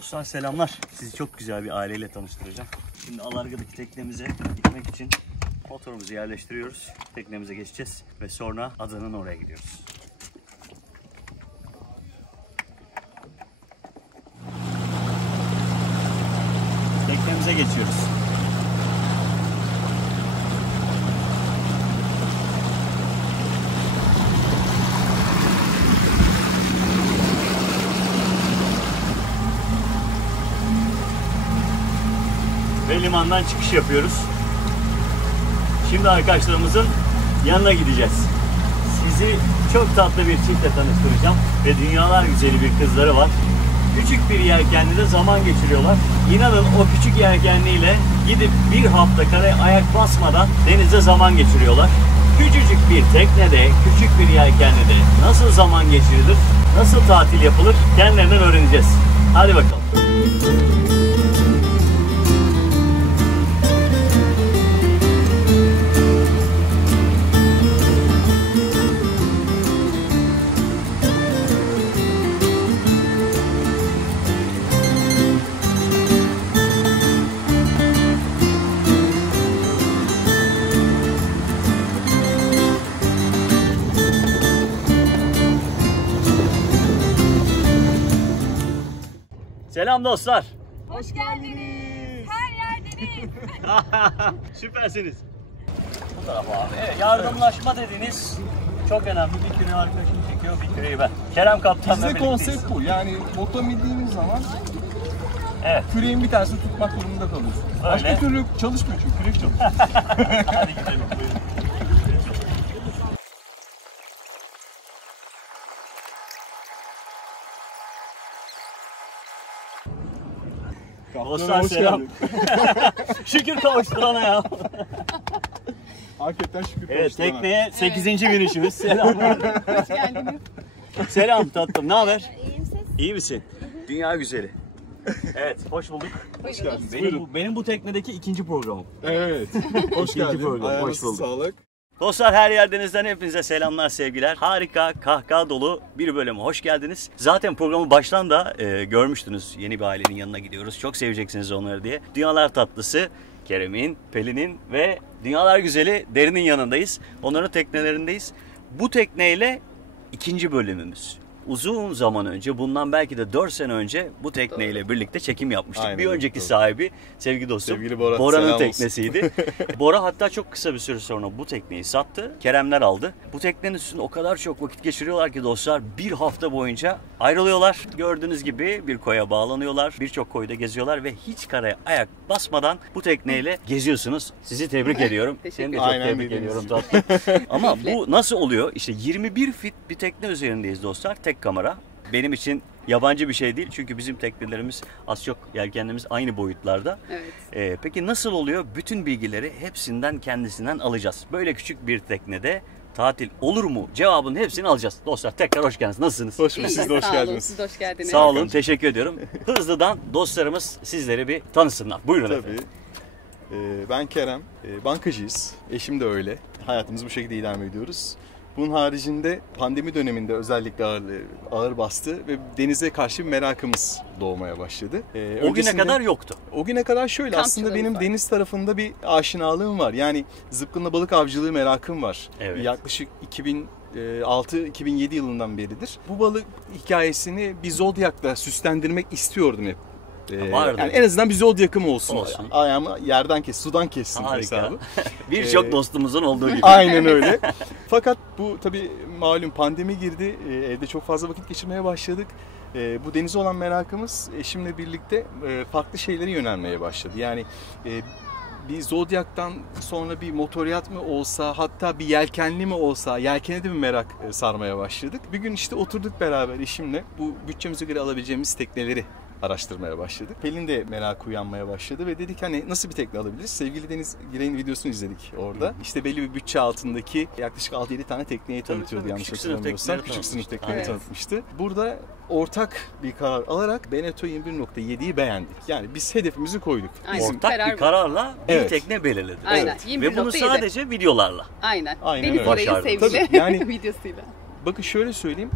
Dostlar selamlar. Sizi çok güzel bir aileyle tanıştıracağım. Şimdi Alarga'daki teknemize gitmek için motorumuzu yerleştiriyoruz. Teknemize geçeceğiz ve sonra adanın oraya gidiyoruz. Teknemize geçiyoruz. Ve limandan çıkış yapıyoruz. Şimdi arkadaşlarımızın yanına gideceğiz. Sizi çok tatlı bir çiftle tanıştıracağım. Ve dünyalar güzeli bir kızları var. Küçük bir yelkenlide zaman geçiriyorlar. İnanın o küçük yelkenliyle gidip bir hafta karaya ayak basmadan denize zaman geçiriyorlar. Küçücük bir teknede, küçük bir yelkenlide nasıl zaman geçirilir, nasıl tatil yapılır kendilerinden öğreneceğiz. Hadi bakalım. Selam dostlar. Hoş geldiniz. Her yerdeniz. Süpersiniz. Bu tarafa abi. Evet, yardımlaşma dediğiniz çok önemli. Bir küreği arkadaşım çekiyor, bir küreği ben. Kerem Kaptan'la Bizde birlikteyiz. konsept bu. Yani motor bindiğiniz zaman Evet. küreğin bir tanesini tutmak durumunda kalıyorsunuz. Öyle. Başka türlü çalışmıyor çünkü kürek çalışıyor. Hadi gidelim. Buyurun. Dostlar selam. Şükür kavuşturana ya. Hakikaten şükür Evet, kavuşturana. tekneye 8. binişimiz. Selam. Hoş geldiniz. Selam tatlım. Ne haber? İyiyim siz? İyi misin? Dünya güzeli. Evet, hoş bulduk. Hoş geldiniz. Benim bu teknedeki ikinci programım. Evet. Hoş İkinci geldin. program, Ayağınıza hoş bulduk. sağlık. Dostlar her yerdenizden hepinize selamlar, sevgiler. Harika, kahkaha dolu bir bölüme hoş geldiniz. Zaten programı baştan da görmüştünüz. Yeni bir ailenin yanına gidiyoruz. Çok seveceksiniz onları diye. Dünyalar tatlısı Kerem'in, Pelin'in ve Dünyalar güzeli Derin'in yanındayız. Onların teknelerindeyiz. Bu tekneyle ikinci bölümümüz. Uzun zaman önce, bundan belki de 4 sene önce bu tekneyle birlikte çekim yapmıştık. Aynen, bir önceki doğru. sahibi sevgili dostum Sevgili Bora, Bora'nın selam olsun. teknesiydi. Bora hatta çok kısa bir süre sonra bu tekneyi sattı. Keremler aldı. Bu teknenin üstünde o kadar çok vakit geçiriyorlar ki dostlar, bir hafta boyunca ayrılıyorlar. Gördüğünüz gibi bir koya bağlanıyorlar. Birçok koyda geziyorlar ve hiç karaya ayak basmadan bu tekneyle geziyorsunuz. Sizi tebrik ediyorum. Seni de çok Aynen tebrik dediğiniz ediyorum tatlım. Ama bu nasıl oluyor? İşte 21 fit bir tekne üzerindeyiz dostlar. Tek kamera. Benim için yabancı bir şey değil çünkü bizim teknelerimiz az çok yelkenlerimiz aynı boyutlarda. Evet. Peki nasıl oluyor? Bütün bilgileri hepsinden kendisinden alacağız. Böyle küçük bir teknede tatil olur mu? Cevabının hepsini alacağız. Dostlar tekrar hoş geldiniz. Nasılsınız? Hoş bulduk. Siz de hoş Sağ olun, geldiniz. siz de hoş geldiniz. Sağ olun. Teşekkür ediyorum. Hızlıdan dostlarımız sizleri bir tanısınlar. Buyurun Tabii. efendim. Ben Kerem. Bankacıyız. Eşim de öyle. Hayatımızı bu şekilde idame ediyoruz. Bunun haricinde pandemi döneminde özellikle ağır bastı ve denize karşı bir merakımız doğmaya başladı. O güne kadar yoktu. O güne kadar şöyle aslında benim Kampçılığımız var. deniz tarafında bir aşinalığım var. Yani zıpkınla balık avcılığı merakım var. Evet. Yaklaşık 2006-2007 yılından beridir. Bu balık hikayesini bir zodyakla süslendirmek istiyordum hep. Vardı. Yani en azından bir zodyakım olsun. Olsun. Ayağımı yerden kes, sudan kessin Harika. hesabı. Birçok dostumuzun olduğu gibi. Aynen öyle. Fakat bu tabii malum pandemi girdi. Evde çok fazla vakit geçirmeye başladık. Bu denize olan merakımız eşimle birlikte farklı şeylere yönelmeye başladı. Yani bir zodyaktan sonra bir motoryat mı olsa, hatta bir yelkenli mi olsa, yelkene de bir merak sarmaya başladık. Bir gün işte oturduk beraber eşimle bu bütçemize göre alabileceğimiz tekneleri araştırmaya başladık. Pelin de merak uyanmaya başladı ve dedik hani nasıl bir tekne alabiliriz? Sevgili Deniz Girey'in videosunu izledik orada. İşte belli bir bütçe altındaki yaklaşık 6-7 tane tekneyi tanıtıyordu tabii. yanlış Küçük sınıf hatırlamıyorsam. tekneleri Küçük sınıf tanıtmıştı. tekneyi Evet. tanıtmıştı. Burada ortak bir karar alarak Beneteau 21.7'yi beğendik. Yani biz hedefimizi koyduk. Aynen. Ortak Karar bir bu. kararla bir Evet. tekne belirledi. Aynen. Evet. Ve bunu 21.7. sadece videolarla. Aynen. Aynen Deniz öyle. Girey'in Başardık. sevgili Tabii, yani- videosuyla. Bakın şöyle söyleyeyim,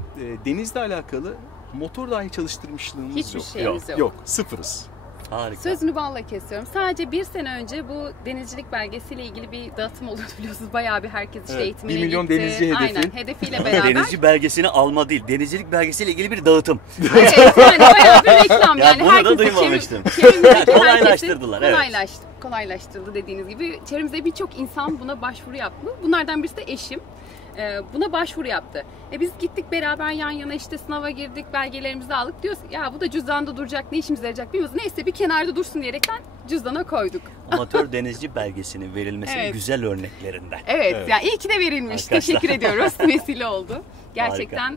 denizle alakalı Motor dahi çalıştırmışlığımız Hiçbir yok. şeyimiz yok. Yok, sıfırız. Harika. Sözünü balla kesiyorum. Sadece bir sene önce bu denizcilik belgesiyle ilgili bir dağıtım oluyordu biliyorsunuz. Bayağı bir herkes işte Evet, eğitimine 1 milyon gitti. denizci hedefi. Aynen, hedefiyle beraber. Denizci belgesini alma değil, denizcilik belgesiyle ilgili bir dağıtım. Evet, yani bayağı bir reklam Ya yani. bunu da Herkesi duymamıştım. çevremizdeki Kolaylaştırdılar, evet. Kolaylaştırdı dediğiniz gibi. Çevremizde birçok insan buna başvuru yaptı. Bunlardan birisi de eşim. Buna başvuru yaptı. Biz gittik beraber yan yana işte sınava girdik, belgelerimizi aldık. Diyoruz ya bu da cüzdanda duracak, ne işimize yarayacak bilmiyoruz. Neyse bir kenarda dursun diyerekten cüzdana koyduk. Amatör denizci belgesinin verilmesinin Evet. güzel örneklerinden. Evet, Evet. yani iyi ki de verilmiş. Arkadaşlar. Teşekkür ediyoruz. Vesile oldu. Gerçekten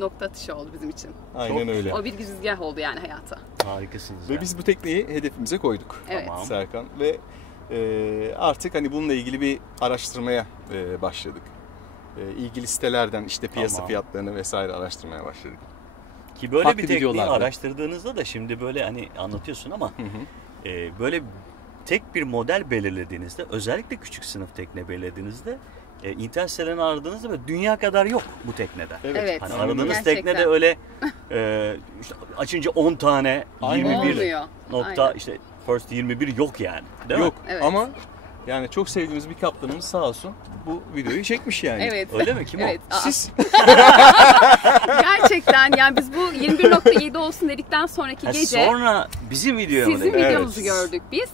nokta atışı oldu bizim için. Aynen öyle. O bir güzgah oldu yani hayata. Harikasınız Ve ya. biz bu tekneyi hedefimize koyduk. Evet. Tamam. Serkan ve artık hani bununla ilgili bir araştırmaya başladık. İlgili sitelerden işte piyasa Tamam. fiyatlarını vesaire araştırmaya başladık. Ki böyle farklı bir tekniği videolarda. araştırdığınızda da şimdi böyle hani anlatıyorsun ama böyle tek bir model belirlediğinizde, özellikle küçük sınıf tekne belirlediğinizde internet sitelerini aradığınızda böyle dünya kadar yok bu teknede. Evet. Hani aradığınız Gerçekten. teknede öyle işte açınca 10 tane, Aynen. 21 Olmuyor. nokta Aynen. işte first 21 yok yani. Değil Yok mi? Evet. ama yani çok sevdiğimiz bir kaptanımız sağ olsun bu videoyu çekmiş yani. Evet. Öyle mi? Kim Evet. o? Siz Gerçekten yani biz bu 21.7 olsun dedikten sonraki Ha, gece sonra bizim videoya mı sizin denk- videomuzu gördük biz.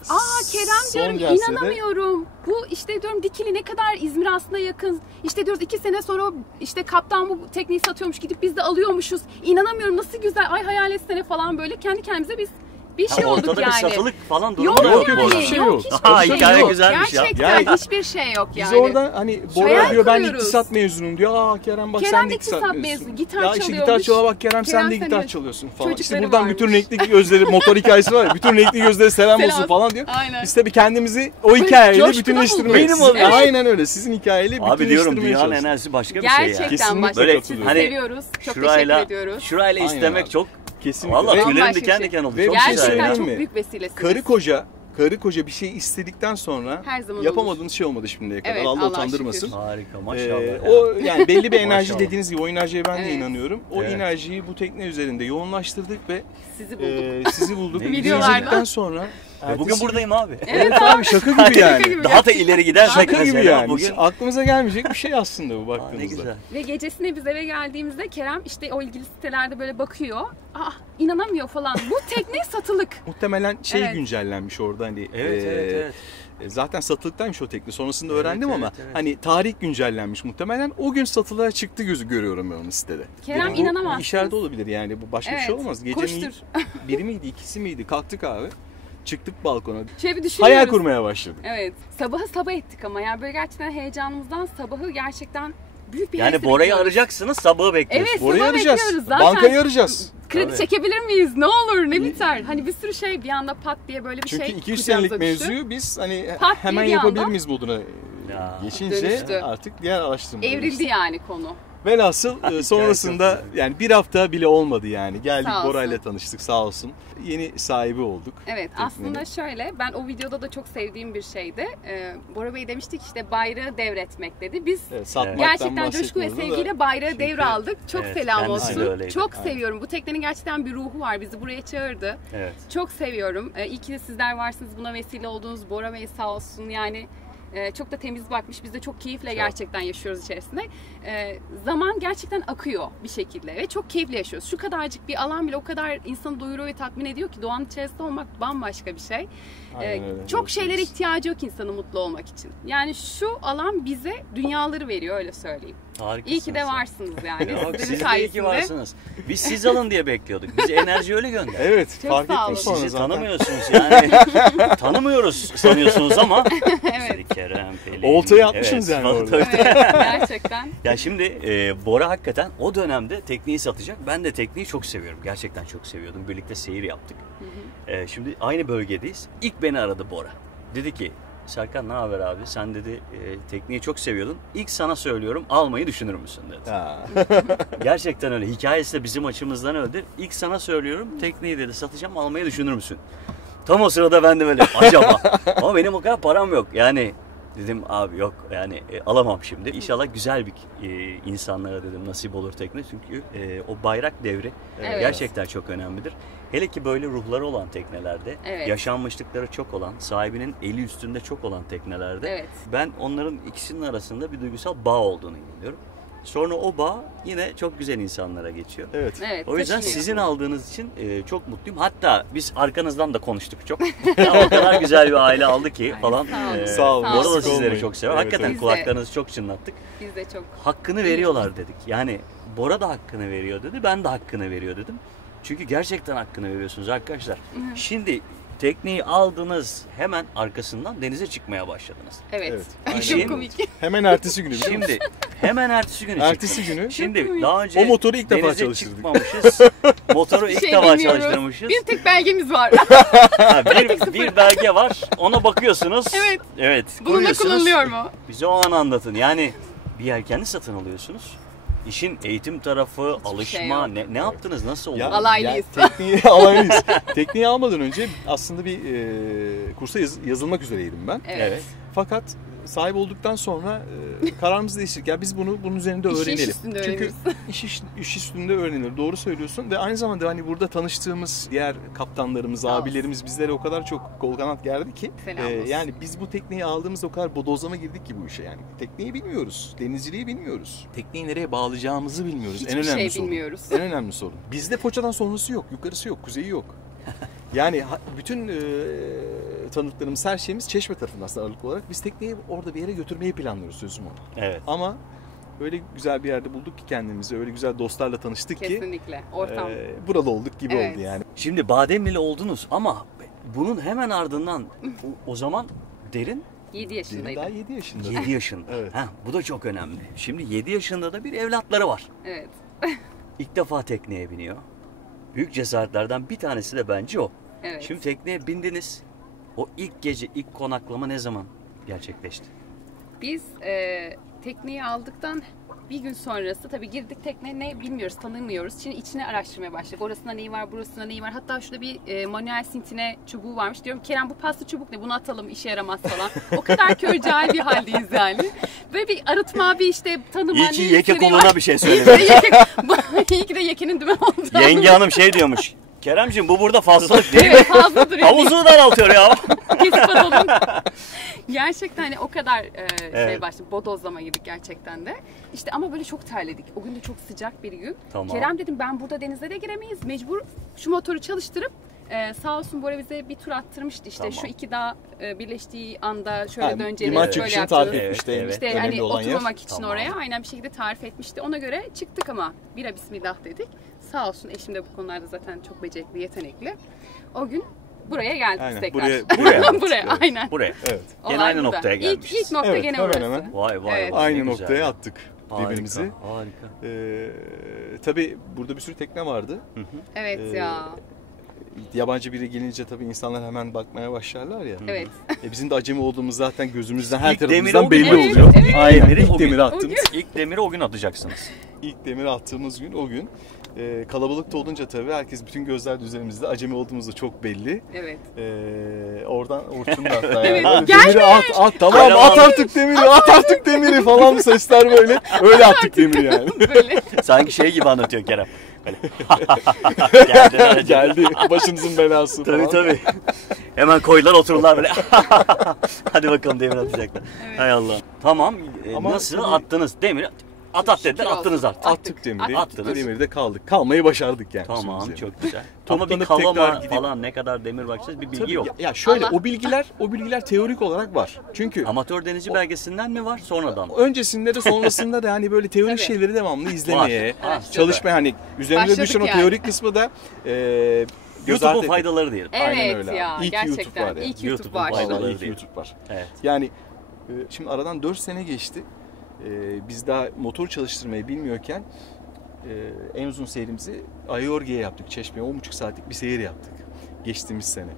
Kerem Son diyorum gelse de- inanamıyorum. Bu işte diyorum Dikili ne kadar İzmir aslında yakın. İşte diyoruz 2 sene sonra işte kaptan bu tekneyi satıyormuş gidip biz de alıyormuşuz. İnanamıyorum nasıl güzel ay hayal etsene falan böyle kendi kendimize biz bir şey Ha, olduk ortada yani. bir satılık falan durumu Yok da yok, yani, yok, hiçbir şey yok. Ha, hiçbir hikaye şey yok. güzelmiş ya. Gerçekten Yani- hiçbir şey yok yani. biz orada hani Bora Hayal diyor ben kuruyoruz. iktisat mezunuyum diyor. Kerem bak Kerem sen de de iktisat iktisat mezunu, mezunu. gitar Ya işte çalıyormuş. gitar çala bak Kerem sen Kerem de sen gitar de- çalıyorsun falan. İşte çocukları buradan varmış. bütün renkli gözleri motor hikayesi var ya. Bütün renkli gözlere selam olsun Selam. falan diyor. Aynen. Biz tabii kendimizi o hikayeyle coşkuna bütünleştirmeyi. bulduk. Benim oluyor. Aynen öyle. Sizin hikayeyle Abi diyorum bütünleştirmeye dünyanın çalıştık. enerjisi başka bir şey ya. Gerçekten Kesinlikle başka. Böyle Sizi hani seviyoruz. Çok teşekkür ediyoruz. Şurayla Aynen istemek abi. çok Kesinlikle. Vallahi Ve tüylerim Bambaşka diken bir diken oldu. Ve Çok bir şey güzel ya. Gerçekten söyleyeyim çok mi? büyük vesilesiniz. Karı koca bir şey istedikten sonra Her zaman yapamadığınız şey olmadı şimdiye kadar. Evet, Allah Allah'a utandırmasın. şükür. Harika maşallah. ya. O yani belli bir enerji Maşallah. dediğiniz gibi o enerjiye ben de Evet. inanıyorum. O Evet. enerjiyi bu tekne üzerinde yoğunlaştırdık ve Sizi bulduk. sizi bulduk. Ne Videolarda. İzledikten sonra Ve bugün buradayım abi. Evet abi şaka gibi yani. gibi. Daha da ileri gidersek Şaka gibi mesela yani. bugün. Hiç aklımıza gelmeyecek bir şey aslında bu Aa, baktığınızda. ne güzel. Ve gecesine biz eve geldiğimizde Kerem işte o ilgili sitelerde böyle bakıyor. İnanamıyor falan. Bu tekne satılık. Muhtemelen şey Evet. güncellenmiş orada hani. Evet, evet. Zaten satılıktaymış o tekne. Sonrasında Evet, öğrendim ama evet. hani tarih güncellenmiş muhtemelen. O gün satılığa çıktı gözü görüyorum ben onu sitede. Kerem, Bu inanamazsınız. işaret olabilir yani bu başka bir şey Evet, olmaz. Gecenin koştur. biri miydi ikisi miydi kalktık abi. Çıktık balkona. Şöyle bir düşünüyoruz. Hayal kurmaya başladık. Evet. Sabahı sabah ettik ama yani böyle gerçekten heyecanımızdan sabahı gerçekten büyük bir Yani hevesle Bora'yı bekliyoruz. arayacaksınız, sabahı bekliyorsunuz. Evet, Orayı sabah arayacağız. bekliyoruz zaten. Bankayı arayacağız. Kredi Tabii. çekebilir miyiz? Ne olur ne biter? Hani bir sürü şey bir anda pat diye böyle bir Çünkü şey 200 kucağımıza senelik düştü. mevzuyu biz hani Pat diye hemen bir yapabilir anda miyiz moduna Ya. geçince Dönüştü. artık diğer araştırmalar. Evrildi yani konu. Velhasıl sonrasında yani bir hafta bile olmadı yani. Geldik Sağ olsun. Bora ile tanıştık sağ olsun. Yeni sahibi olduk. Evet teknenin. aslında şöyle ben o videoda da çok sevdiğim bir şeydi. Bora Bey demiştik işte bayrağı devretmek dedi. Biz Evet, satmaktan gerçekten coşku ve bahsetmiyoruz da sevgiyle bayrağı Çünkü- devraldık. Çok Evet, selam kendisi de olsun. öyleydi. Çok Aynen. seviyorum. Bu teknenin gerçekten bir ruhu var. Bizi buraya çağırdı. Evet. Çok seviyorum. İyi ki de sizler varsınız. Buna vesile oldunuz. Bora Bey sağ olsun. Yani çok da temiz bakmış. Biz de çok keyifle gerçekten yaşıyoruz içerisinde. Zaman gerçekten akıyor bir şekilde ve çok keyifle yaşıyoruz. Şu kadarcık bir alan bile o kadar insanı doyuruyor ve tatmin ediyor ki doğanın içerisinde olmak bambaşka bir şey. Aynen öyle. Çok Doğru şeylere söylüyorsun. ihtiyacı yok insanın mutlu olmak için. Yani şu alan bize dünyaları veriyor öyle söyleyeyim. Harikasınız. İyi ki de varsınız yani. Yok, Sizlerin siz de iyi ki sayesinde. varsınız. Biz siz alın diye bekliyorduk. Biz enerji öyle gönderdik. Evet Çok fark sağ ettim olun. sonra Sizi zaten. tanımıyorsunuz yani. Tanımıyoruz sanıyorsunuz ama. Evet. Kerem, Pelin. Oltayı atmışsınız yani falan, orada. tabii. Evet, gerçekten. Ya şimdi Bora hakikaten o dönemde tekneyi satacak. Ben de tekneyi çok seviyorum. Gerçekten çok seviyordum. Birlikte seyir yaptık. Şimdi aynı bölgedeyiz. İlk beni aradı Bora. Dedi ki Serkan ne haber abi? Sen dedi tekneyi çok seviyordun. İlk sana söylüyorum almayı düşünür müsün dedi. Ha. Gerçekten öyle. Hikayesi de bizim açımızdan öyledir. İlk sana söylüyorum tekneyi dedi satacağım almayı düşünür müsün? Tam o sırada ben de böyle acaba. Ama benim o kadar param yok. Yani Dedim abi yok yani alamam şimdi. İnşallah güzel bir insanlara dedim nasip olur tekne. Çünkü o bayrak devri Evet. gerçekten çok önemlidir. Hele ki böyle ruhları olan teknelerde, Evet. yaşanmışlıkları çok olan, sahibinin eli üstünde çok olan teknelerde Evet. ben onların ikisinin arasında bir duygusal bağ olduğunu inanıyorum. Sonra o bağ yine çok güzel insanlara geçiyor. Evet. Evet. O yüzden taşınıyor. sizin aldığınız için çok mutluyum. Hatta biz arkanızdan da konuştuk çok. O kadar güzel bir aile aldı ki falan. Sağ olun. Sağ olun. Bora da Eksik sizleri olmayın. çok sever. Evet, Hakikaten evet. kulaklarınızı çok çınlattık. Biz de çok. Hakkını veriyorlar dedik. Yani Bora da hakkını veriyor dedi. Ben de hakkını veriyor dedim. Çünkü gerçekten hakkını veriyorsunuz arkadaşlar. Şimdi tekneyi aldınız, hemen arkasından denize çıkmaya başladınız. Evet. Evet, Ay, aynen çok öyle. komik. Hemen ertesi günü biliyor musun? Şimdi hemen ertesi günü Ertesi çıktınız. günü Şimdi daha önce o motoru ilk defa denize çalıştırdık. çıkmamışız. Motoru ilk Şey defa bilmiyoruz. çalıştırmışız. Bir tek belgemiz var. Ha, bir belge var. Ona bakıyorsunuz. Evet. Evet. Bununla koyuyorsunuz. kullanılıyor mu? Bize o an anlatın. Yani bir yelkenli satın alıyorsunuz. İşin eğitim tarafı, alışma, şey yok. ne yaptınız? Nasıl oldu? Alaylıyız. Tekneyi alaylıyız. Tekneyi almadan önce aslında bir kursa yazılmak üzereydim ben. Evet. Fakat sahip olduktan sonra kararımızı değiştirdik. Ya biz bunun üzerinde İşi iş öğrenelim. üstünde Çünkü öğreniriz. iş üstünde öğrenilir. Doğru söylüyorsun ve aynı zamanda hani burada tanıştığımız diğer kaptanlarımız, Sağ olsun. abilerimiz bizlere o kadar çok kol kanat gerdi ki Selam olsun. yani biz bu tekneyi aldığımızda o kadar bodozlama girdik ki bu işe yani. Tekneyi bilmiyoruz, denizciliği bilmiyoruz. Tekneyi nereye bağlayacağımızı bilmiyoruz. Hiçbir en önemli şey sorun. bilmiyoruz. En önemli sorun. Bizde poçadan sonrası yok, yukarısı yok, kuzeyi yok. Yani bütün tanıdıklarımız, her şeyimiz Çeşme tarafında aslında ağırlıklı olarak. Biz tekneyi orada bir yere götürmeyi planlıyoruz sözüm ona. Evet. Ama öyle güzel bir yerde bulduk ki kendimizi, öyle güzel dostlarla tanıştık ki Kesinlikle. Ortam. buralı olduk gibi Evet. oldu yani. Şimdi Bademlili oldunuz ama bunun hemen ardından o zaman Derin 7 Benim yaşındaydı. daha 7 yaşında. 7 yaşında. Evet. Heh, bu da çok önemli. Şimdi 7 yaşında da bir evlatları var. Evet. İlk defa tekneye biniyor. Büyük cesaretlerden bir tanesi de bence o. Evet. Şimdi tekneye bindiniz. O ilk gece, ilk konaklama ne zaman gerçekleşti? Biz tekneyi aldıktan bir gün sonrası tabii girdik tekneye, ne bilmiyoruz, tanımıyoruz. Şimdi içine araştırmaya başladık. Orasında neyi var, burasında neyi var. Hatta şurada bir manuel sintine çubuğu varmış. Diyorum Kerem bu paslı çubuk ne? Bunu atalım, işe yaramaz falan. O kadar kör cahil bir haldeyiz yani. Böyle bir arıtma, bir işte tanıma. İyi ki ne yeke istediği koluna var. bir şey İyi ki söylemiş. de iyi ki de yekenin dümen oldu. Yenge hanım şey diyormuş. Keremciğim bu burada fazlalık değil mi? Evet, fazla duruyor. Havuzu daraltıyor ya. Kesip atalım. Gerçekten hani o kadar şey Evet. başladı. Bodozlama yedik gerçekten de. İşte ama böyle çok terledik. O gün de çok sıcak bir gün. Tamam. Kerem dedim ben burada denizde de giremeyiz. Mecbur şu motoru çalıştırıp sağ olsun Bora bize bir tur attırmıştı. İşte Tamam. şu iki dağ birleştiği anda şöyle Yani döneceğiz, liman böyle çıkışını yapacağız. tarif etmişti. Evet, İşte Önemli hani olan yer. oturmamak için Tamam. oraya aynen bir şekilde tarif etmişti. Ona göre çıktık ama bira bismillah dedik. Sağ olsun eşim de bu konularda zaten çok becerikli, yetenekli. O gün buraya geldik Aynen, tekrar. buraya buraya evet. aynen. Buraya. Evet. Olay Gene aynı burada. noktaya gelmişiz. İlk nokta Evet, gene hemen orası. hemen. Vay vay Evet. vay. Aynı ne güzel. noktaya attık Harika, birbirimizi. harika. Tabii burada bir sürü tekne vardı. Evet Ee, ya. Yabancı biri gelince tabii insanlar hemen bakmaya başlarlar ya. Evet. Bizim de acemi olduğumuz zaten gözümüzden her İlk demiri tarafımızdan o gün belli Evet, oluyor. evet. Aynen. Demiri o İlk gün. demiri attığımız. İlk demiri o gün atacaksınız. İlk demiri attığımız gün o gün. Kalabalıkta olunca tabii herkes, bütün gözler de üzerimizde. Acemi olduğumuz da çok belli. Evet. Oradan Orçun da hatta. Evet, yani. gelme! Demiri at tamam Aynen. at artık demiri, at artık demiri falan sesler böyle. Öyle attık demiri yani. Böyle. Sanki şey gibi anlatıyor Kerem. Böyle. Geldi. Geldi başınızın belası Tabii falan. tabii. Hemen koydular otururlar böyle. Hadi bakalım demir atacaklar. Evet. Hay Allah. Tamam. Ama nasıl tabii- attınız demiri? At dediler, Şükür attınız olsun. artık. Attık demiri. Attınız. Demirde kaldık. Kalmayı başardık yani. Tamam, şimdi. çok güzel. Ama bir Toplanıp kalama tekrar gidip- falan ne kadar demir bakacağız bir bilgi Tabii, yok. ya şöyle Allah. o bilgiler teorik olarak var. Çünkü Amatör denizci belgesinden mi var sonradan mı? öncesinde de sonrasında da hani böyle teorik Tabii. şeyleri devamlı izlemeye, Var. çalışmaya, hani üzerinde Başladık düşen o yani. teorik kısmı da göz YouTube'un ardı etmek. faydaları diyelim. Aynen Evet öyle ya abi. İyi ki YouTube gerçekten. var yani. İyi ki YouTube YouTube'un var. faydaları. Vallahi iyi ki değil. YouTube var. Evet. Yani şimdi aradan 4 sene geçti. Biz daha motor çalıştırmayı bilmiyorken en uzun seyrimizi Ayorgi'ye yaptık. Çeşme'ye 10,5 saatlik bir seyir yaptık geçtiğimiz sene.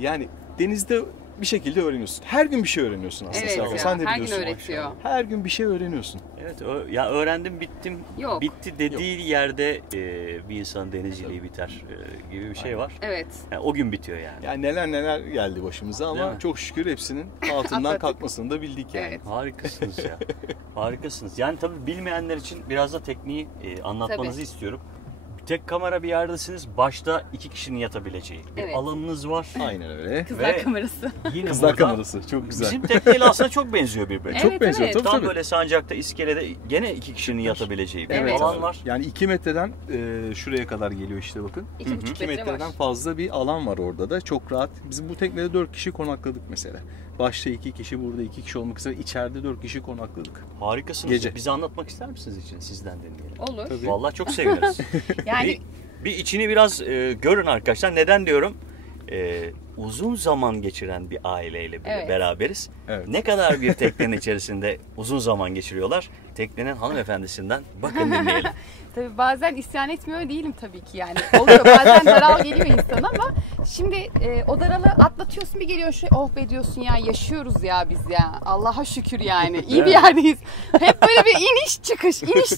Yani denizde bir şekilde öğreniyorsun. Her gün bir şey öğreniyorsun aslında. Evet Serkan. ya, Sen de her gün biliyorsun. öğretiyor. Her gün bir şey öğreniyorsun. Evet, ya öğrendim bittim. Yok. Bitti dediği yerde bir insanın denizciliği biter gibi bir şey var. Evet. Yani o gün bitiyor yani. Yani neler geldi başımıza Değil ama mi? çok şükür hepsinin altından Atlattık. kalkmasını da bildik yani. Evet. Harikasınız ya. Harikasınız. Yani tabii bilmeyenler için biraz da tekniği anlatmanızı Tabii. istiyorum. Tek kamera bir yerdesiniz. Başta 2 kişinin yatabileceği bir Evet. alanınız var. Aynen öyle. Kızlar Ve- kamerası. Yine Kızlar burada kamerası çok güzel. Bizim tekneyle aslında çok benziyor birbirine. Evet, Çok benziyor evet. tabii Tam tabii. böyle sancakta, iskelede gene 2 kişinin yatabileceği bir Evet. alan var. Yani 2 metreden şuraya kadar geliyor işte bakın. 2,5 2 metre metreden var. fazla bir alan var orada da. Çok rahat. Biz bu teknede 4 kişi konakladık mesela. Başta 2 kişi, burada 2 kişi olmak üzere içeride 4 kişi konakladık. Harikasınız. Gece. Bize anlatmak ister misiniz için? Sizden dinleyelim. Olur. Tabii. Vallahi çok seviniriz. Yani bir içini biraz görün arkadaşlar. Neden diyorum? Uzun zaman geçiren bir aileyle Evet. beraberiz. Evet. Ne kadar bir teknenin içerisinde uzun zaman geçiriyorlar? Teknenin hanımefendisinden bakın dinleyelim. tabii bazen isyan etmiyor değilim tabii ki yani. Oluyor bazen daral geliyor insana ama şimdi o daralı atlatıyorsun bir geliyor şey oh be diyorsun ya yaşıyoruz ya biz ya. Allah'a şükür yani. İyi bir yerdeyiz. Hep böyle bir iniş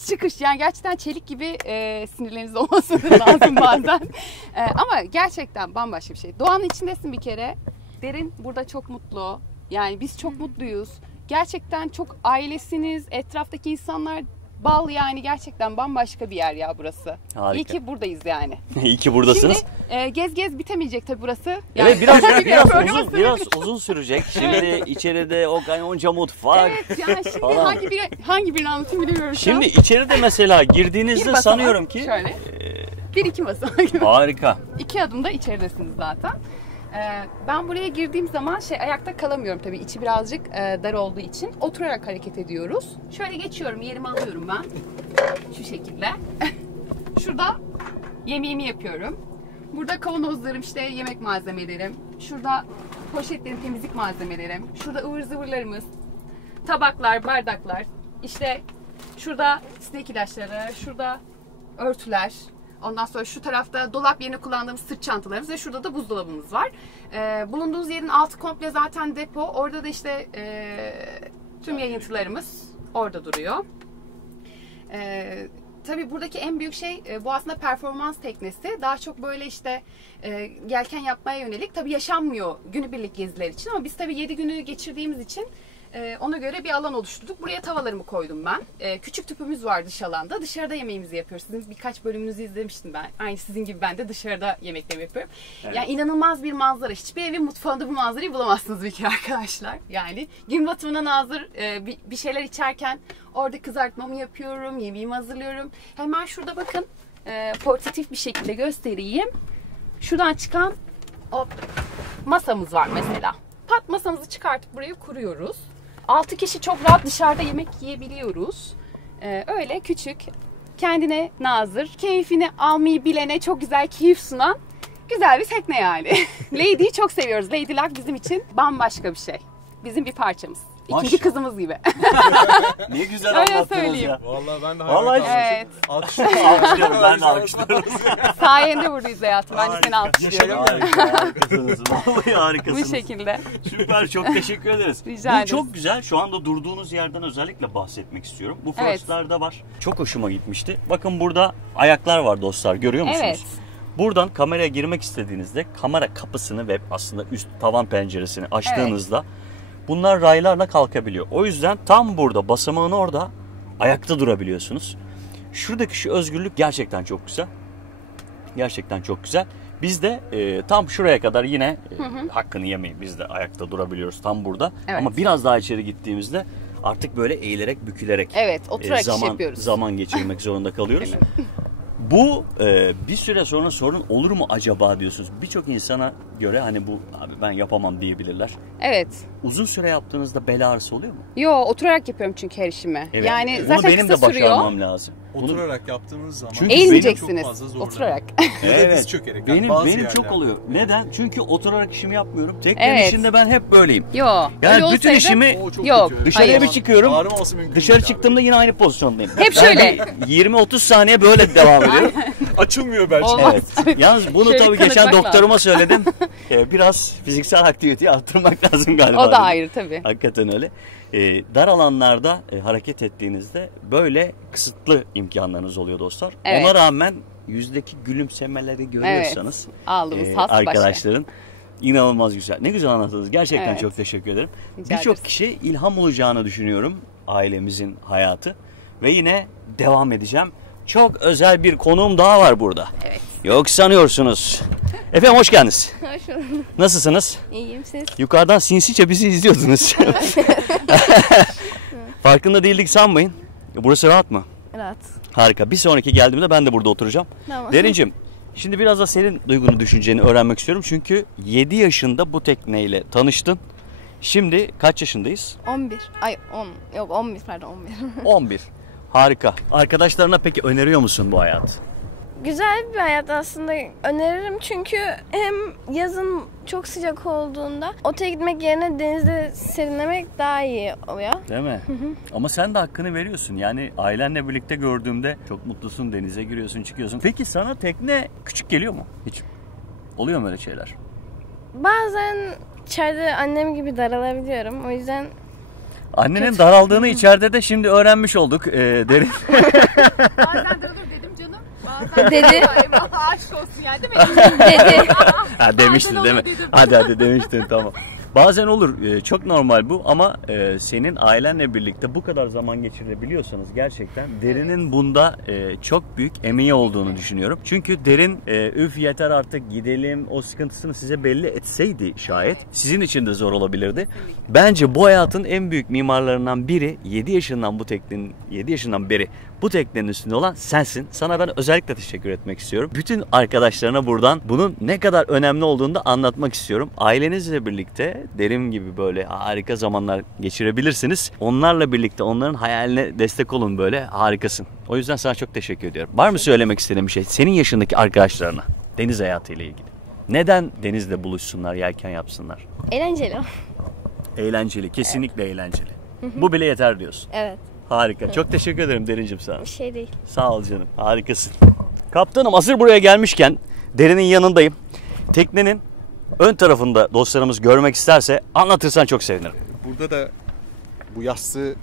çıkış yani gerçekten çelik gibi sinirleriniz olması lazım bazen. Ama gerçekten bambaşka bir şey. Doğanın içindesin bir kere. Derin burada çok mutlu. Yani biz çok mutluyuz. Gerçekten çok ailesiniz. Etraftaki insanlar bal yani gerçekten bambaşka bir yer ya burası. Harika. İyi ki buradayız yani. İyi ki buradasınız. Şimdi gez bitemeyecek tabii burası. Yani, Evet Programı biraz uzun sürecek. Şimdi içeride o onca mutfak. Evet yani şimdi falan. hangi birini anlatayım bilmiyorum şu Şimdi an. içeride mesela Bir girdiğinizde basamak, sanıyorum ki şöyle. 1-2 basamak. harika. 2 adımda içeridesiniz zaten. Ben buraya girdiğim zaman ayakta kalamıyorum tabii içi birazcık dar olduğu için. Oturarak hareket ediyoruz. Şöyle geçiyorum, yerimi alıyorum ben. Şu şekilde. Şurada yemeğimi yapıyorum. Burada kavanozlarım, işte yemek malzemelerim. Şurada poşetlerim, temizlik malzemelerim. Şurada ıvır zıvırlarımız. Tabaklar, bardaklar. İşte şurada sinek ilaçları, şurada örtüler. Ondan sonra şu tarafta dolap yerine kullandığımız sırt çantalarımız ve şurada da buzdolabımız var. Bulunduğunuz yerin altı komple zaten depo. Orada da işte tüm yayıntılarımız orada duruyor. Tabii buradaki en büyük şey bu aslında performans teknesi. Daha çok böyle işte yelken yapmaya yönelik. Tabii yaşanmıyor günübirlik geziler için ama biz tabii 7 günü geçirdiğimiz için ona göre bir alan oluşturduk. Buraya tavalarımı koydum ben. Küçük tüpümüz var dış alanda. Dışarıda yemeğimizi yapıyoruz. Sizin birkaç bölümünüzü izlemiştim ben. Aynı sizin gibi ben de dışarıda yemeklerimi yapıyorum. Evet. Yani inanılmaz bir manzara. Hiçbir evin mutfağında bu manzarayı bulamazsınız bir kere arkadaşlar. Yani gün batımına nazır bir şeyler içerken orada kızartmamı yapıyorum. Yemeğimi hazırlıyorum. Hemen şurada bakın portatif bir şekilde göstereyim. Şuradan çıkan masamız var mesela. Pat masamızı çıkartıp buraya kuruyoruz. 6 kişi çok rahat dışarıda yemek yiyebiliyoruz. Öyle küçük, kendine nazır, keyfini almayı bilene çok güzel keyif sunan güzel bir tekne yani. Lady'yi çok seviyoruz. Lady Luck bizim için bambaşka bir şey. Bizim bir parçamız. İkinci Maşallah. kızımız gibi. Ne güzel Öyle anlattınız söyleyeyim. ya. Vallahi ben de Vallahi Evet. Alkışlıyorum, ben de alkışlıyorum. Sayende buradayız hayatım. Ben de seni alkışlıyorum. Harikasınız. Vallahi harikasınız. Bu şekilde. Süper, çok teşekkür ederiz. Rica Bu ederiz. çok güzel. Şu anda durduğunuz yerden özellikle bahsetmek istiyorum. Bu Evet. First'larda var. Çok hoşuma gitmişti. Bakın burada ayaklar var dostlar, görüyor musunuz? Evet. Buradan kameraya girmek istediğinizde kamera kapısını ve aslında üst tavan penceresini açtığınızda bunlar raylarla kalkabiliyor. O yüzden tam burada, basamağın orada ayakta durabiliyorsunuz. Şuradaki şu özgürlük gerçekten çok güzel. Gerçekten çok güzel. Biz de tam şuraya kadar yine hakkını yemeyin. Biz de ayakta durabiliyoruz tam burada. Evet. Ama biraz daha içeri gittiğimizde artık böyle eğilerek, bükülerek Evet, oturarak iş yapıyoruz. zaman geçirmek zorunda kalıyoruz. Bu bir süre sonra sorun olur mu acaba diyorsunuz. Birçok insana göre hani bu abi ben yapamam diyebilirler. Evet. Uzun süre yaptığınızda bel ağrısı oluyor mu? Yo, oturarak yapıyorum çünkü her işimi. Evet. Yani Bunu zaten benim kısa de sürüyor. başarmam lazım. Oturarak yaptığınız zaman Çünkü Eğilmeyeceksiniz. çok fazla zorlanıyor. Oturarak. Ya da diz çökerek. Yani Benim bazı çok yerlerde. oluyor. Neden? Çünkü oturarak işimi yapmıyorum. Teknenin Evet. içinde ben hep böyleyim. Yo. Yani öyle bütün olsaydı- işimi O çok Yok, kötü. dışarıya hayır. bir çıkıyorum. Ağrımaması mümkün Dışarı değil abi. çıktığımda yine aynı pozisyondayım. Hep şöyle. 20-30 saniye böyle devam ediyor. Açılmıyor belki. Olmaz. Evet. Yalnız bunu Şöyle tabii geçen kanıtmak doktoruma söyledim. Biraz fiziksel aktiviteyi arttırmak lazım galiba. O da ayrı tabii. Hakikaten öyle. Dar alanlarda hareket ettiğinizde böyle kısıtlı imkanlarınız oluyor dostlar. Evet. Ona rağmen yüzdeki gülümsemeleri görüyorsanız Aldığımız has arkadaşların inanılmaz güzel. Ne güzel anlattınız. Gerçekten Evet. çok teşekkür ederim. Rica Birçok ederiz. kişi ilham olacağını düşünüyorum ailemizin hayatı. Ve yine devam edeceğim. Çok özel bir konuğum daha var burada. Evet. Yok sanıyorsunuz. Efendim hoş geldiniz. Hoş bulduk. Nasılsınız? İyiyim siz. Yukarıdan sinsice bizi izliyordunuz. Farkında değildik sanmayın. Burası rahat mı? Rahat. Harika. Bir sonraki geldiğimde ben de burada oturacağım. Tamam. Derincim, şimdi biraz da senin duygunu, düşünceni öğrenmek istiyorum. Çünkü 7 yaşında bu tekneyle tanıştın. Şimdi kaç yaşındayız? 11. Ay 10. Yok 11 pardon 11. 11. Harika. Arkadaşlarına peki öneriyor musun bu hayatı? Güzel bir hayat aslında öneririm çünkü hem yazın çok sıcak olduğunda otele gitmek yerine denizde serinlemek daha iyi oluyor. Değil mi? Ama sen de hakkını veriyorsun. Yani ailenle birlikte gördüğümde çok mutlusun, denize giriyorsun, çıkıyorsun. Peki sana tekne küçük geliyor mu? Hiç. Oluyor mu öyle şeyler? Bazen içeride annem gibi daralabiliyorum. O yüzden Annenin daraldığını içeride de şimdi öğrenmiş olduk. Derin. Bazen de olur dedim canım. Bazen Dedi. Aşk olsun yani değil mi? dedi. Ha, demiştin Bazen değil mi? olur dedim. Hadi demiştin tamam. Bazen olur. Çok normal bu ama senin ailenle birlikte bu kadar zaman geçirebiliyorsanız gerçekten Derin'in bunda çok büyük emeği olduğunu düşünüyorum. Çünkü Derin üf yeter artık gidelim o sıkıntısını size belli etseydi şayet sizin için de zor olabilirdi. Bence bu hayatın en büyük mimarlarından biri 7 yaşından beri bu teknenin üstünde olan sensin. Sana ben özellikle teşekkür etmek istiyorum. Bütün arkadaşlarına buradan bunun ne kadar önemli olduğunu da anlatmak istiyorum. Ailenizle birlikte Derin gibi böyle harika zamanlar geçirebilirsiniz. Onlarla birlikte onların hayaline destek olun böyle. Harikasın. O yüzden sana çok teşekkür ediyorum. Var mı söylemek istediğin bir şey? Senin yaşındaki arkadaşlarına deniz hayatıyla ilgili. Neden denizle buluşsunlar, yelken yapsınlar? Eğlenceli. Eğlenceli, kesinlikle eğlenceli. Bu bile yeter diyorsun. Evet. Harika. Çok teşekkür ederim Derincim sana. Bir şey değil. Sağ ol canım. Harikasın. Kaptanım hazır buraya gelmişken Derin'in yanındayım. Teknenin ön tarafında dostlarımız görmek isterse anlatırsan çok sevinirim. Burada da bu yastığı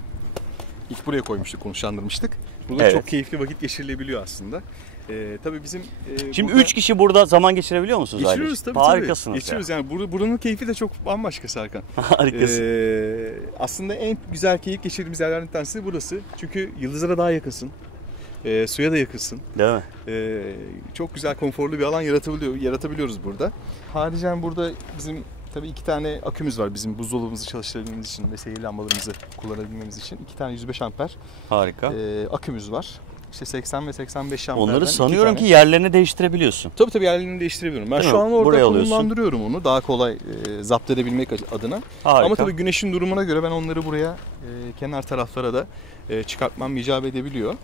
ilk buraya koymuştuk, konuşlandırmıştık. Burada Evet. çok keyifli vakit geçirilebiliyor aslında. Tabii bizim... Şimdi burada 3 kişi burada zaman geçirebiliyor musunuz? geçiriyoruz tabii. Harikasınız. Geçiriyoruz yani. Buranın keyfi de çok bambaşka Serkan. Harikasın. Aslında en güzel keyif geçirdiğimiz yerlerden bir tanesi burası. Çünkü yıldızlara daha yakınsın. Suya da yakınsın. Değil mi? Çok güzel, konforlu bir alan yaratabiliyoruz burada. Haricen burada bizim tabii 2 tane akümüz var. Bizim buzdolabımızı çalıştırabilmemiz için ve seyir lambalarımızı kullanabilmemiz için. 2 tane 105 amper Harika. akümüz var. İşte 80 ve 85 amperden Onları 2 sanıyorum tane. ki yerlerini değiştirebiliyorsun. Tabii yerlerini değiştirebiliyorum. Ben Değil şu mi? an orada Buraya alıyorsun. konumlandırıyorum onu. Daha kolay zapt edebilmek adına. Harika. Ama tabii güneşin durumuna göre ben onları buraya kenar taraflara da çıkartmam icap edebiliyor.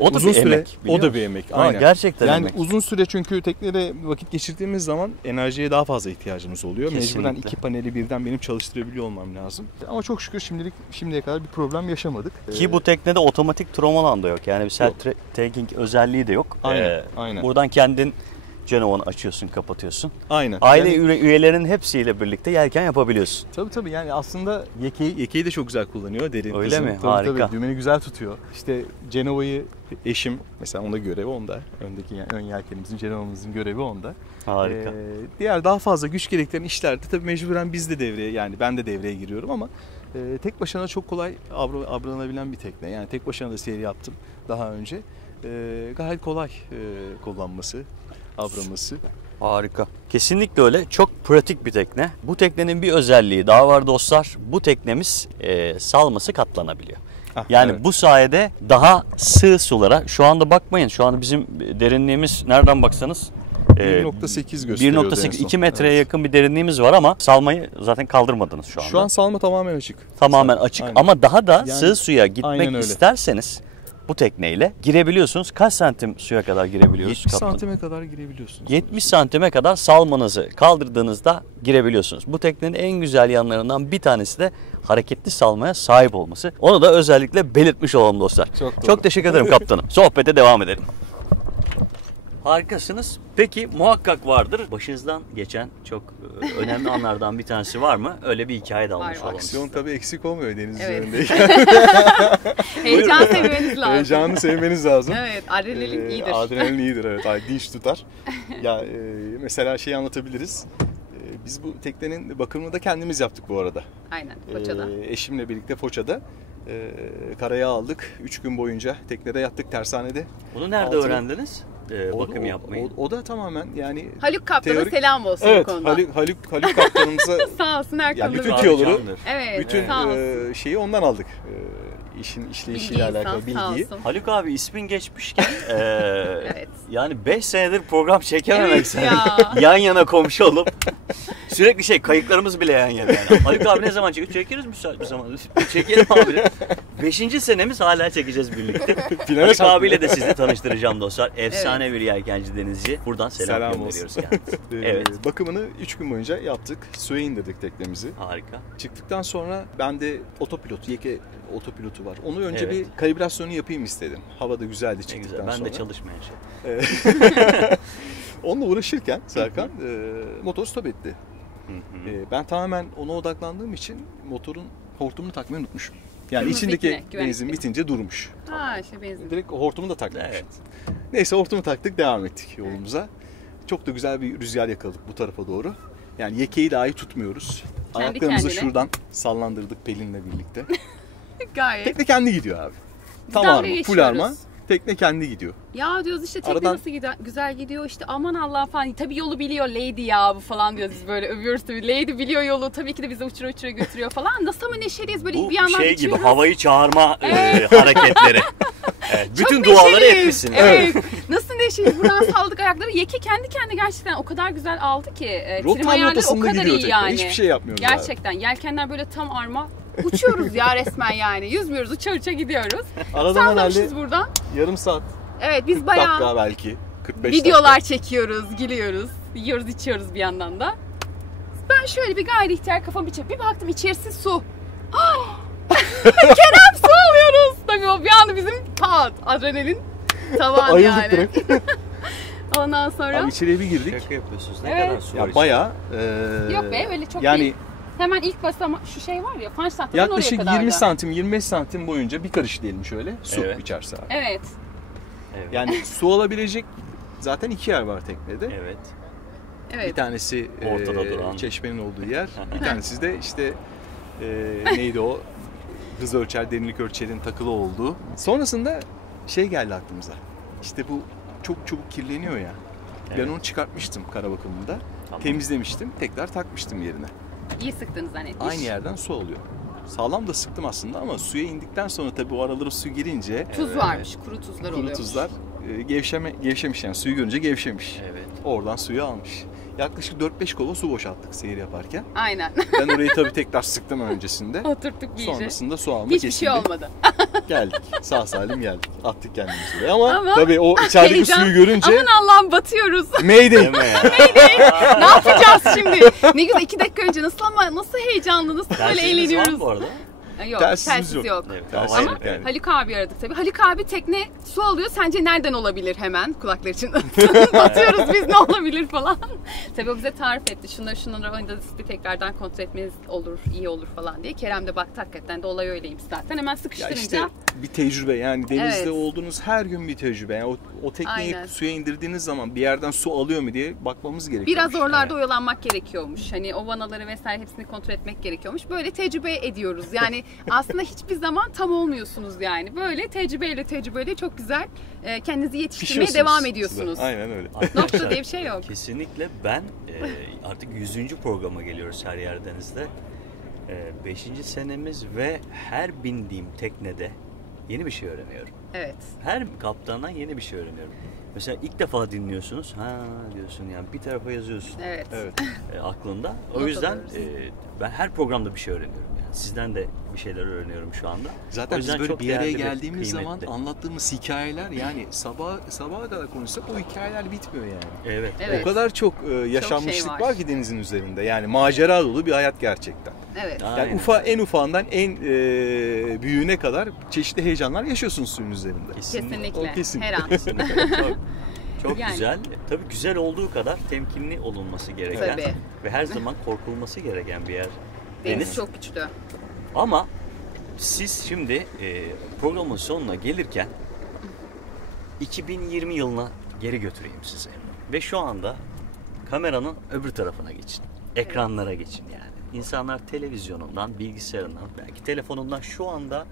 O da uzun bir süre, emek, biliyor o da musun? bir emek. Aa, Aynen. gerçekten yani emek. uzun süre çünkü teknede vakit geçirdiğimiz zaman enerjiye daha fazla ihtiyacımız oluyor. Kesinlikle. Mecburen 2 paneli birden benim çalıştırabiliyor olmam lazım. Ama çok şükür şimdiye kadar bir problem yaşamadık. Ki bu teknede otomatik tromolan da yok. Yani bir self-taking özelliği de yok. Aynen. Buradan kendin Genoa'nı açıyorsun, kapatıyorsun. Aynen. Aile Yani- üyelerinin hepsiyle birlikte yelken yapabiliyorsun. Tabii yani aslında yekeği de çok güzel kullanıyor Derin. Öyle kızım. mi? Tabii, Harika. dümeni güzel tutuyor. İşte Cenova'yı eşim mesela onda görevi onda. Öndeki ön yelkenimizin Cenova'mızın görevi onda. Harika. Diğer daha fazla güç gerektiren işlerde tabii mecburen biz de devreye yani ben de devreye giriyorum ama tek başına çok kolay avranabilen bir tekne. Yani tek başına da seyir yaptım daha önce. Gayet kolay kullanması, avraması. Harika. Kesinlikle öyle. Çok pratik bir tekne. Bu teknenin bir özelliği daha var dostlar. Bu teknemiz salması katlanabiliyor. Yani evet. bu sayede daha sığ sulara, şu anda bakmayın, şu anda bizim derinliğimiz nereden baksanız 1.8 gösteriyordu en 1.8 son. 2 metreye Evet. yakın bir derinliğimiz var ama salmayı zaten kaldırmadınız şu anda. Şu an salma tamamen açık. tamamen açık Aynen. ama daha da Yani sığ suya aynen gitmek öyle. isterseniz bu tekneyle girebiliyorsunuz. Kaç santim suya kadar girebiliyoruz? 70 kaptan? santime kadar girebiliyorsunuz. 70 santime kadar salmanızı kaldırdığınızda girebiliyorsunuz. Bu teknenin en güzel yanlarından bir tanesi de hareketli salmaya sahip olması. Onu da özellikle belirtmiş olalım dostlar. Çok doğru. Çok teşekkür ederim kaptanım. Sohbete devam edelim. Harikasınız. Peki muhakkak vardır. Başınızdan geçen çok önemli anlardan bir tanesi var mı? Öyle bir hikaye de almış Var. olalım. Aksiyon tabii eksik olmuyor deniz Evet. üzerindeyken. Heyecan sevmeniz lazım. Heyecanı sevmeniz lazım. Evet, adrenalin iyidir. Adrenalin iyidir, evet. Ay, dinç tutar. Ya mesela şeyi anlatabiliriz. Biz bu teknenin bakımını da kendimiz yaptık bu arada. Aynen, Foça'da. Eşimle birlikte Foça'da. Karaya aldık. 3 gün boyunca teknede yattık tersanede. Bunu nerede Altı- öğrendiniz? Bakım yapmayı. O da tamamen yani Haluk Kaptan'a teorik- selam olsun evet, bu konuda. Haluk kaptanımıza Sağ olsun her ya konuda. bütün bir- tiyoları, Candır. Evet, bütün sağ olsun. şeyi ondan aldık. İşin işleyişiyle Bilgi insan, alakalı sağ bilgiyi. olsun. Haluk abi ismin geçmişken Evet. yani 5 senedir program çekememek Evet sen. ya. Yan yana komşu olup sürekli kayıklarımız bile yan yana yani. Haluk abi ne zaman çekiyor? Çekeriz müsait bir zaman. Çekelim abi. 5. senemiz hala çekeceğiz birlikte. Finale Haluk saklı. abiyle de sizi tanıştıracağım dostlar. Efsane bir yelkenci denizci. Buradan selam gönderiyoruz olsun. kendisine. Evet. Bakımını 3 gün boyunca yaptık. Suya indirdik teknemizi. Harika. Çıktıktan sonra bende otopilot, yeke otopilotu var. Onu önce Evet. bir kalibrasyonu yapayım istedim. Havada güzeldi Ne çıktıktan güzel. Ben sonra. de çalışmayan şey. Onunla uğraşırken Serkan motor stop etti. Ben tamamen ona odaklandığım için motorun hortumunu takmayı unutmuşum. Yani Kırmızı içindeki ikine, güvenlik benzin ikine. bitince durmuş. Ha, işte benzin. Direkt hortumu da takmamışım. Evet. Neyse hortumu taktık, devam ettik yolumuza. Çok da güzel bir rüzgar yakaladık bu tarafa doğru. Yani yekeyi dahi tutmuyoruz. Kendi Ayaklarımızı kendine. şuradan sallandırdık Pelin'le birlikte. Gayet. Tekne kendi gidiyor abi. Biz Tam dalga arma, full geçiyoruz. arma. Tekne kendi gidiyor. Ya diyoruz işte tekne Aradan- nasıl güzel gidiyor işte aman Allah falan. Tabii yolu biliyor Lady ya bu falan diyoruz biz böyle övüyoruz tabii. Lady biliyor yolu tabii ki de bizi uçura uçura götürüyor falan. Nasıl ama neşeliyiz böyle Bu bir yandan şey gibi geçiyoruz. havayı çağırma Evet. hareketleri. Evet, bütün Çok duaları neşeliyiz. etmişsin. Evet. Nasıl neşeliyiz buradan saldık ayakları. Yeki kendi kendine gerçekten o kadar güzel aldı ki. Trim Rotanın ayarları o ortasında kadar gidiyor iyi tekne. yani. Hiçbir şey yapmıyoruz abi. Gerçekten yelkenler böyle tam arma. Uçuyoruz ya resmen yani. Yüzmüyoruz uça uça gidiyoruz. Aradan Sallamışız herhalde buradan. yarım saat, Evet biz 40 bayağı dakika belki. 45 videolar dakika. çekiyoruz, gülüyoruz, yiyoruz, içiyoruz bir yandan da. Ben şöyle bir gayri ihtiyar kafamı bir baktım içerisi su. Ah! Kerem su alıyoruz. Tabii o bir anda bizim adrenalin tavan Ayıldık yani. direkt. Ondan sonra Abi içeriye bir girdik. Şaka yapıyorsunuz. Ne Evet. kadar su var Ya içinde? bayağı yok be öyle çok yani değil. Hemen ilk basama şu şey var ya fanç tahtadan oraya yaklaşık kadar. 20 santim 25 santim boyunca bir karış diyelim şöyle su Evet. içerisi abi. Evet. Evet. Yani su alabilecek zaten 2 yer var teknede. Evet. Evet. Bir tanesi Ortada duran. çeşmenin olduğu yer. Bir tanesi de işte neydi o? Hız ölçer, derinlik ölçerin takılı olduğu. Sonrasında şey geldi aklımıza. İşte bu çok çabuk kirleniyor ya. Evet. Ben onu çıkartmıştım kara bakımında. Tamam. Temizlemiştim. Tekrar takmıştım yerine. İyi sıktınız zannetmiş. Aynı yerden su alıyor. Sağlam da sıktım aslında ama suya indikten sonra tabii o aralara su girince Tuz varmış, kuru tuzlar kuru oluyormuş. tuzlar gevşemiş yani suyu görünce gevşemiş. Evet. Oradan suyu almış. Yaklaşık 4-5 kova su boşalttık seyir yaparken. Aynen. Ben orayı tabii tekrar sıktım öncesinde. Oturttuk bir iyice. Sonrasında su alma Hiçbir şey kesildi. olmadı. Geldik. Sağ salim geldik. Attık kendimizi buraya ama, Ama tabii o içerideki heyecan- suyu görünce Aman Allah'ım batıyoruz. Mayday. Deme ya. Ne yapacağız şimdi? Ne güzel 2 dakika önce nasıl heyecanlı, nasıl böyle Tersiniz var mı eğleniyoruz. bu arada? Yok, Telsizimiz telsiz yok. Evet, Telsiz ama yok yani. Haluk abi aradık tabii. Haluk abi tekne su alıyor. Sence nereden olabilir hemen? Kulakları için batıyoruz biz ne olabilir falan. Tabii o bize tarif etti. Şunları önce bir tekrardan kontrol etmeniz olur, iyi olur falan diye. Kerem de baktı hakikaten de olay öyleymiş zaten. Hemen Ya sıkıştırınca. işte bir tecrübe yani denizde Evet. olduğunuz her gün bir tecrübe. Yani o tekneyi Aynen. suya indirdiğiniz zaman bir yerden su alıyor mu diye bakmamız gerekiyor. Biraz oralarda oyalanmak gerekiyormuş. Hani o vanaları vesaire hepsini kontrol etmek gerekiyormuş. Böyle tecrübe ediyoruz. Yani aslında hiçbir zaman tam olmuyorsunuz yani. Böyle tecrübeyle çok güzel kendinizi yetiştirmeye devam ediyorsunuz. Aynen öyle. Nokta diye bir şey yok. Kesinlikle ben artık 100. programa geliyoruz her yerdenizde. 5. senemiz ve her bindiğim teknede yeni bir şey öğreniyorum. Evet. Her kaptandan yeni bir şey öğreniyorum. Mesela ilk defa dinliyorsunuz. Ha diyorsun yani bir tarafa yazıyorsun Evet. Evet. aklında. O Not yüzden alıyoruz. ben her programda bir şey öğreniyorum. Yani sizden de bir şeyler öğreniyorum şu anda. O Zaten biz yüzden böyle çok bir araya değerli ve geldiğimiz kıymetli. zaman anlattığımız hikayeler yani sabaha kadar konuşsak o hikayeler bitmiyor yani. Evet. Evet. O kadar çok yaşanmışlık şey var. var ki denizin üzerinde. Yani macera dolu bir hayat gerçekten. Evet. Aynen. Yani en ufağından en büyüğüne kadar çeşitli heyecanlar yaşıyorsunuz suyun üzerinde. Kesinlikle. Kesinlikle. O kesin. Her an. Kesinlikle. Çok Yani. güzel. Tabii güzel olduğu kadar temkinli olunması gereken Tabii. ve her zaman korkulması gereken bir yer. Deniz çok güçlü. Ama siz şimdi programın sonuna gelirken 2020 yılına geri götüreyim sizi. Ve şu anda kameranın öbür tarafına geçin. Ekranlara geçin yani. İnsanlar televizyonundan, bilgisayarından, belki telefonundan şu anda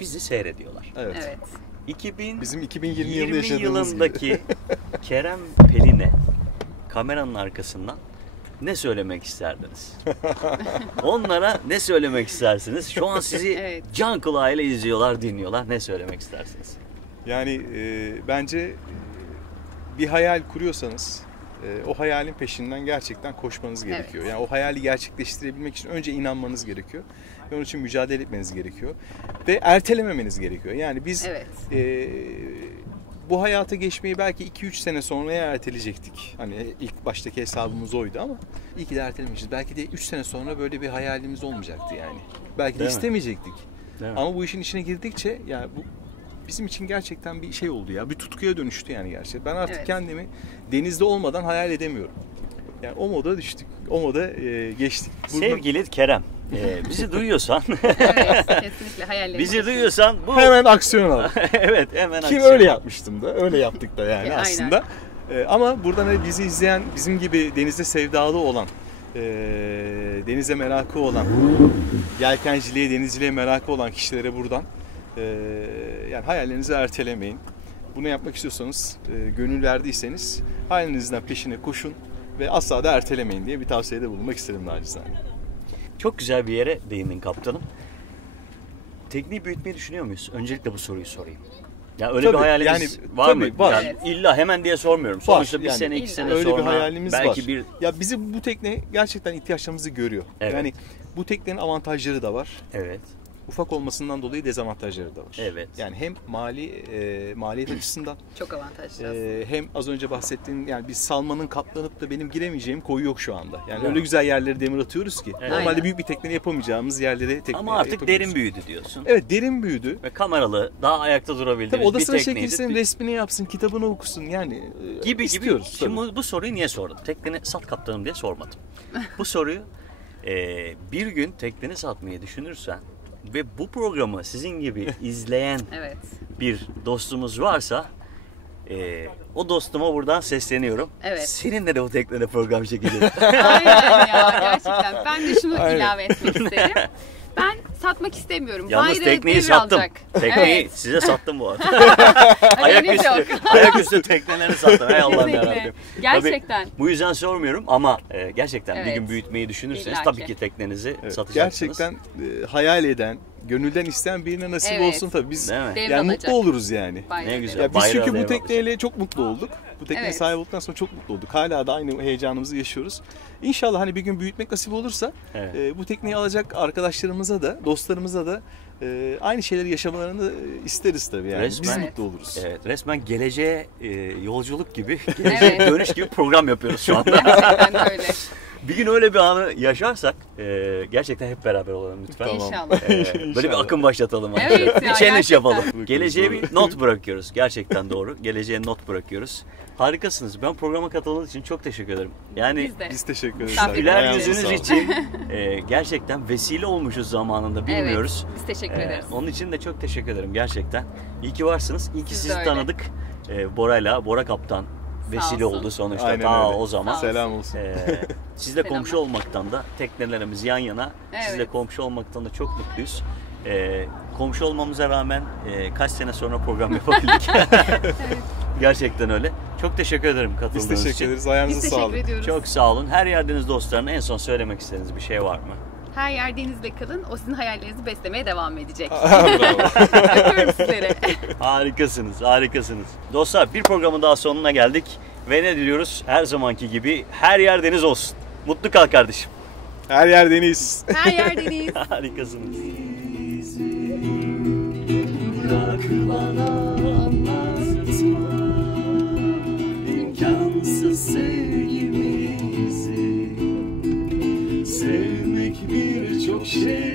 bizi seyrediyorlar. Evet. Evet. Bizim 2020 yılında 20 yaşadığımız yılındaki gibi. Kerem Pelin'e kameranın arkasından ne söylemek isterdiniz? Onlara ne söylemek istersiniz? Şu an sizi Evet. can kulağıyla izliyorlar, dinliyorlar. Ne söylemek istersiniz? Yani bence bir hayal kuruyorsanız o hayalin peşinden gerçekten koşmanız gerekiyor. Evet. Yani o hayali gerçekleştirebilmek için önce inanmanız gerekiyor. Ve onun için mücadele etmeniz gerekiyor. Ve ertelememeniz gerekiyor. Yani biz Evet. bu hayata geçmeyi belki 2-3 sene sonraya erteleyecektik. Hani ilk baştaki hesabımız oydu ama iyi ki de ertelemişiz. Belki de 3 sene sonra böyle bir hayalimiz olmayacaktı yani. Belki de Değil mi? istemeyecektik. Değil mi? Ama bu işin içine girdikçe yani bu bizim için gerçekten bir şey oldu ya. Bir tutkuya dönüştü yani gerçekten. Ben artık Evet. kendimi denizde olmadan hayal edemiyorum. Yani o moda düştük. O moda geçtik. Sevgili Kerem, bizi duyuyorsan, Evet, kesinlikle hayallerimiz. bizi duyuyorsan bu... Hemen aksiyon al. Evet, hemen Ki aksiyon. öyle yapmıştım da. Öyle yaptık da yani Aynen. aslında. Ama buradan hani bizi izleyen, bizim gibi denizde sevdalı olan, denize merakı olan, yelkenciliğe, denizciliğe merakı olan kişilere buradan yani hayallerinizi ertelemeyin. Bunu yapmak istiyorsanız, gönül verdiyseniz hayalinizden peşine koşun ve asla da ertelemeyin diye bir tavsiyede bulunmak istedim nacizane. Çok güzel bir yere değindin kaptanım. Tekneyi büyütmeyi düşünüyor muyuz? Öncelikle bu soruyu sorayım. Ya öyle Tabii, bir hayaliniz yani, var tabii, mı? var. Yani illa hemen diye sormuyorum. Sonuçta bir yani sene, iki illa. sene Öyle sonra bir hayalimiz belki var. bir... Ya bizi bu tekne gerçekten ihtiyaçlarımızı görüyor. Evet. Yani bu teknenin avantajları da var. Evet. Ufak olmasından dolayı dezavantajları da var. Evet. Yani hem maliyet açısından Çok avantajlı aslında. hem az önce bahsettiğim yani biz salmanın katlanıp da benim giremeyeceğim koyu yok şu anda. Yani Değil öyle mi? güzel yerlere demir atıyoruz ki. Evet. Normalde Aynen. büyük bir tekneyle yapamayacağımız yerlere tekne Ama artık yapabiliyoruz. derin büyüdü diyorsun. Evet, derin büyüdü. Ve kameralı, daha ayakta durabildiğimiz Tabii bir odasına tekneydi. çekilsin, resmini yapsın, kitabını okusun yani Gibi istiyoruz. gibi. tabii. Şimdi bu soruyu niye sordum? Tekneni sat kaptanım diye sormadım. Bu soruyu bir gün tekneni satmayı düşünürsen ve bu programı sizin gibi izleyen Evet. bir dostumuz varsa o dostuma buradan sesleniyorum. Evet. Seninle de bu teknede program çekelim. Aynen ya, gerçekten. Ben de şunu Aynen. ilave etmek isterim. Ben satmak istemiyorum. Yalnız Bayrağı tekneyi devralacak. sattım. Tekneyi Evet. size sattım bu arada. Haberiniz yok. Ayaküstü tekneleri sattım. Hay Allah'ım Kesinlikle. yarabbim. Gerçekten. Tabii, bu yüzden sormuyorum ama gerçekten bir Evet. gün büyütmeyi düşünürseniz İlla tabii ki. ki teknenizi Evet, satacaksınız. gerçekten hayal eden, gönülden isteyen birine nasip Evet. olsun tabii. Biz Değil mi? Devre yani alacak. mutlu oluruz yani. Bayrağı Ne güzel. devralacak. Ya biz Bayrağı çünkü bu devralacak. tekneyle çok mutlu olduk. Bu tekneye Evet. sahip olduktan sonra çok mutlu olduk. Hala da aynı heyecanımızı yaşıyoruz. İnşallah hani bir gün büyütmek nasip olursa Evet. bu tekneyi alacak arkadaşlarımıza da, dostlarımıza da aynı şeyleri yaşamalarını isteriz tabii yani. Biz Resmen- mutlu oluruz. Evet, resmen geleceğe yolculuk gibi, geleceğe Evet. dönüş gibi program yapıyoruz şu anda. Gerçekten öyle. Bir gün öyle bir anı yaşarsak gerçekten hep beraber olalım lütfen. Tamam. İnşallah. Böyle bir İnşallah. akım başlatalım. Evet bir ya, challenge gerçekten. yapalım. Geleceğe bir not bırakıyoruz. Gerçekten doğru. Geleceğe not bırakıyoruz. Harikasınız. Ben programa katıldığınız için çok teşekkür ederim. Yani Biz de. Biz teşekkür ederiz. Misafirler güler Ayağınıza yüzünüz sağlık. için gerçekten vesile olmuşuz zamanında bilmiyoruz. Evet. Biz teşekkür ederiz. Onun için de çok teşekkür ederim gerçekten. İyi ki varsınız. İyi ki Siz de sizi öyle. tanıdık. Bora Kaptan vesile olsun. oldu sonuçta. Aynen Ta öyle. o zaman. Sağ olsun. Selam olsun. Sizle Selamlar. komşu olmaktan da teknelerimiz yan yana. Evet. Sizle komşu olmaktan da çok mutluyuz. Komşu olmamıza rağmen kaç sene sonra program yapabildik. Gerçekten öyle. Çok teşekkür ederim Biz katıldığınız teşekkür için. ederiz. Ayağınıza Biz teşekkür sağlık. ediyoruz. Çok sağ olun. Her yerdeniz dostlarına en son söylemek istediğiniz bir şey var mı? Her yer denizde kalın. O sizin hayallerinizi beslemeye devam edecek. Bravo. Öpüyorum sizleri. Harikasınız, harikasınız. Dostlar bir programın daha sonuna geldik. Ve ne diliyoruz? Her zamanki gibi her yer deniz olsun. Mutlu kal kardeşim. Her yer deniz. Her yer deniz. Harikasınız. Bırak bana anlatma imkansız sevgimizi. Sevmek birçok şey